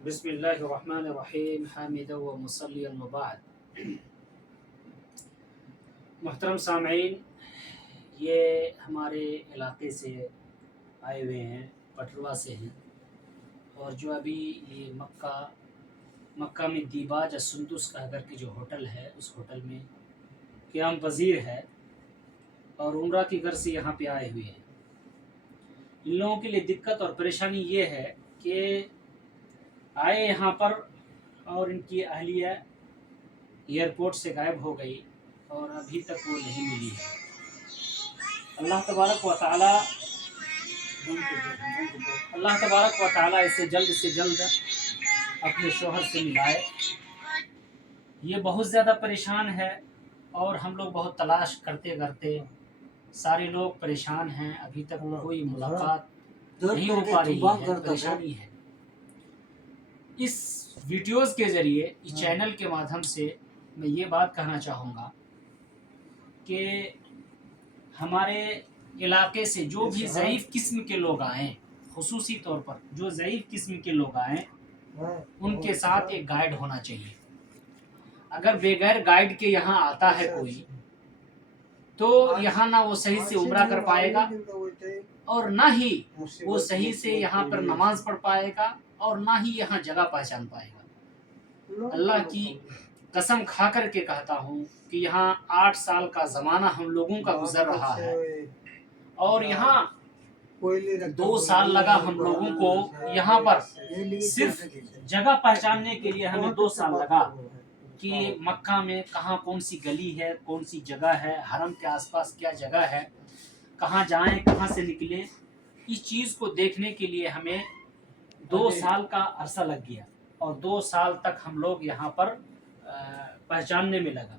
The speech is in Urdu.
بسم اللہ الرحمن الرحیم حامد و مصلی و بعد۔ محترم سامعین، یہ ہمارے علاقے سے آئے ہوئے ہیں، پٹروا سے ہیں، اور جو ابھی یہ مکہ میں دیباج سندس کا کر کے جو ہوٹل ہے، اس ہوٹل میں قیام پذیر ہے اور عمرہ کی غرض سے یہاں پہ آئے ہوئے ہیں۔ ان لوگوں کے لیے دقت اور پریشانی یہ ہے کہ آئے یہاں پر اور ان کی اہلیہ ایئرپورٹ سے غائب ہو گئی اور ابھی تک وہ نہیں ملی ہے۔ اللہ تبارک و تعالی اسے جلد سے جلد اپنے شوہر سے ملائے۔ یہ بہت زیادہ پریشان ہے اور ہم لوگ بہت تلاش کرتے کرتے سارے لوگ پریشان ہیں، ابھی تک کوئی ملاقات نہیں ہو پا رہی ہے، پریشانی ہے۔ اس ویڈیوز کے ذریعے، اس چینل کے مادھیم سے میں یہ بات کہنا چاہوں گا کہ ہمارے علاقے سے جو بھی ضعیف قسم کے لوگ آئیں، خصوصی طور پر جو ضعیف قسم کے لوگ آئیں، ان کے ساتھ ایک گائیڈ ہونا چاہیے۔ اگر بغیر گائیڈ کے یہاں آتا ہے کوئی، تو یہاں نہ وہ صحیح سے عمرہ کر پائے گا اور نہ ہی وہ صحیح سے یہاں پر نماز پڑھ پائے گا اور نہ ہی یہاں جگہ پہچان پائے گا۔ اللہ کی قسم کھا کر کے کہتا ہوں کہ یہاں 8 سال کا زمانہ ہم لوگوں کا گزر رہا ہے اور یہاں 2 سال لگا ہم لوگوں کو یہاں پر صرف جگہ پہچاننے کے لیے، ہمیں 2 سال لگا کہ مکہ میں کہاں کون سی گلی ہے، کون سی جگہ ہے، حرم کے آس پاس کیا جگہ ہے، کہاں جائیں، کہاں سے نکلیں۔ اس چیز کو دیکھنے کے لیے ہمیں 2 سال کا عرصہ لگ گیا اور 2 سال تک ہم لوگ یہاں پر پہچاننے میں لگا۔